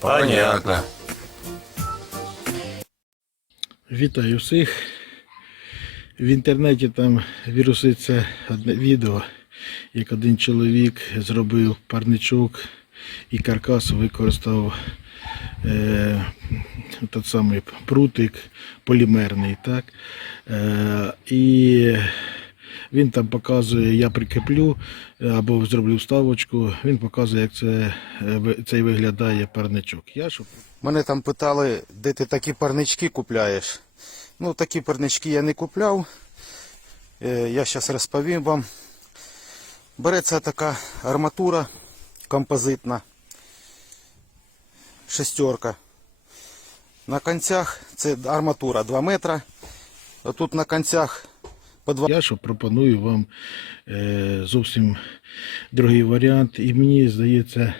Так. Вітаю всіх. В інтернеті там віруситься одне відео, як один чоловік зробив парничок і каркас використав е, тот самий прутик полімерний. Так? Е, і він там показує, я прикріплю е, або зроблю вставочку, він показує, як це, е, цей виглядає парничок. Я щоб Мене там питали, де ти такі парнички купляєш. Ну, такі парнички я не купляв. Е, Я зараз розповім вам. Береться така арматура композитна. Шестерка. На концях це арматура 2 метра. Тут на концях по 2 Я що пропоную вам е, зовсім другий варіант, і мені здається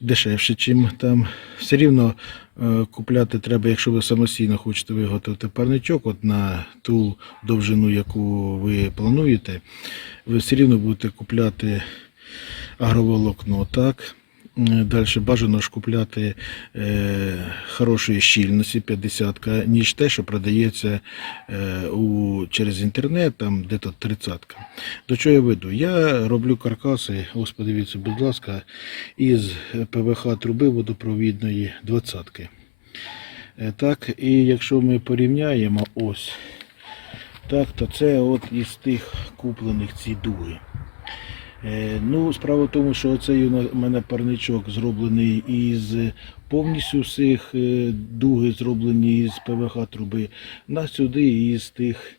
дешевше, чим там. Все рівно е, купляти треба, якщо ви самостійно хочете виготовити парничок от на ту довжину, яку ви плануєте, ви все рівно будете купляти агроволокно, так? Далі бажано ж купляти е, хорошої щільності 50 ніж те, що продається е, у, через інтернет, там де-то 30 До чого я веду? Я роблю каркаси, ось подивіться, будь ласка, із ПВХ труби водопровідної 20 Е, Так, і якщо ми порівняємо ось, так, то це от із тих куплених ці дуги. Е, Ну, справа в тому, що оцей у мене парничок зроблений із повністю всіх е, дуги зроблені із ПВХ труби. На сюди із тих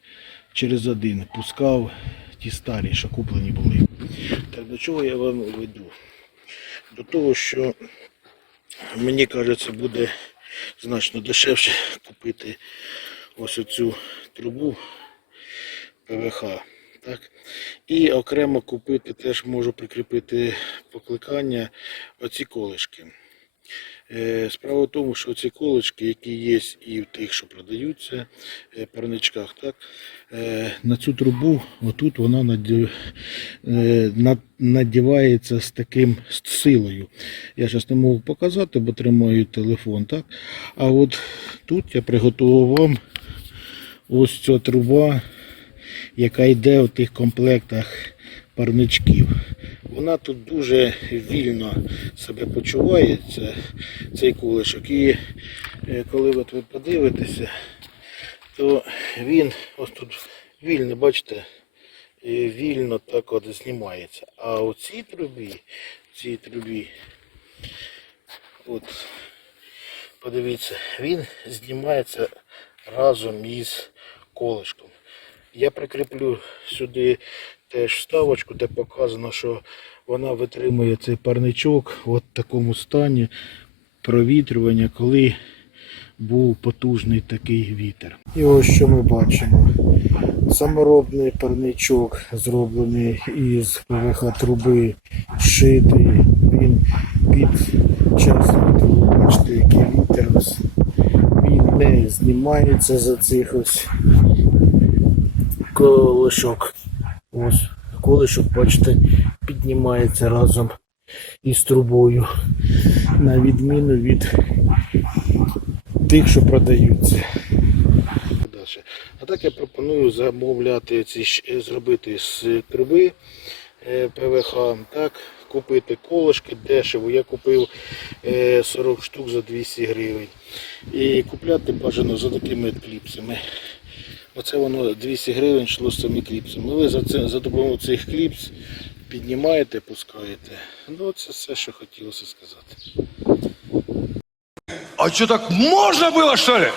через один пускав ті старі, що куплені були. Так до чого я вам веду? До того, що мені кажеться, буде значно дешевше купити ось оцю трубу ПВХ. Так? І окремо купити теж можу прикріпити покликання оці колишки. Е, Справа в тому, що ці колишки, які є і в тих, що продаються е, парничках, так, е, на цю трубу, отут вона наді- на- надівається з таким з силою. Я зараз не можу показати, бо тримаю телефон. Так? А от тут я приготував вам ось ця труба яка йде у тих комплектах парничків. Вона тут дуже вільно себе почуває, це, цей куличок. І е, коли от ви подивитеся, то він ось тут вільно, бачите, е, вільно так от знімається. А у цій трубі, цій трубі, от, подивіться, він знімається разом із колишком. Я прикріплю сюди теж вставочку, де показано, що вона витримує цей парничок в такому стані провітрювання, коли був потужний такий вітер. І ось що ми бачимо. Саморобний парничок зроблений із ПВХ труби, шитий. Він під час вітру, бачите, який вітер. Він не знімається за цих ось колишок. Ось колишок, бачите, піднімається разом із трубою. На відміну від тих, що продаються. А так я пропоную замовляти ці зробити з труби е, ПВХ, так, купити колишки дешево. Я купив е, 40 штук за 200 гривень. І купляти бажано за такими кліпсами. Оце воно 200 гривень йшло з цими кліпсами. Ви за, це, за допомогою цих кліпс піднімаєте, пускаєте. Ну, це все, що хотілося сказати. А що так можна було, що ли?